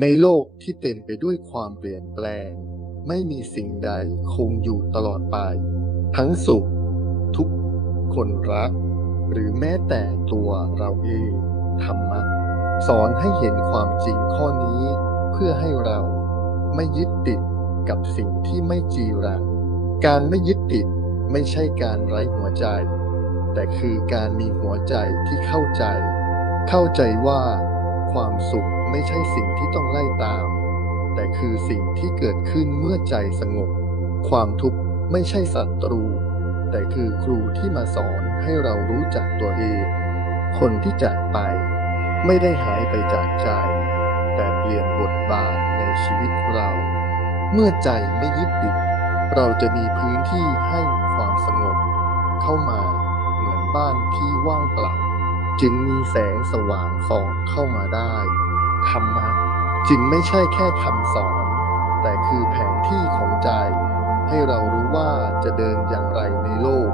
ในโลกที่เต็มไปด้วยความเปลี่ยนแปลง ไม่มีสิ่งใดคงอยู่ตลอดไป ทั้งสุข ทุกข์คนรัก หรือแม้แต่ตัวเราเองธรรมะ สอนให้เห็นความจริงข้อนี้เพื่อให้เราไม่ยึดติดกับสิ่งที่ไม่จีรัง การไม่ยึดติดไม่ใช่การไร้หัวใจ แต่คือการมีหัวใจที่เข้าใจ เข้าใจว่า ความสุขไม่ใช่สิ่งที่ต้องไล่ตาม แต่คือสิ่งที่เกิดขึ้นเมื่อใจสงบ ความทุกข์ไม่ใช่ศัตรู แต่คือครูที่มาสอนให้เรารู้จักตัวเอง คนที่จากไป ไม่ได้หายไปจากใจ แต่เปลี่ยนบทบาทในชีวิตเรา เมื่อใจไม่ยึดติด เราจะมีพื้นที่ให้ความสงบ เข้ามาเหมือนบ้านที่ว่างเปล่า จึงมีแสงสว่างส่องเข้ามาได้ธรรมะจึงไม่ใช่แค่คำสอน แต่คือแผนที่ของใจ ให้เรารู้ว่าจะเดินอย่างไรในโลก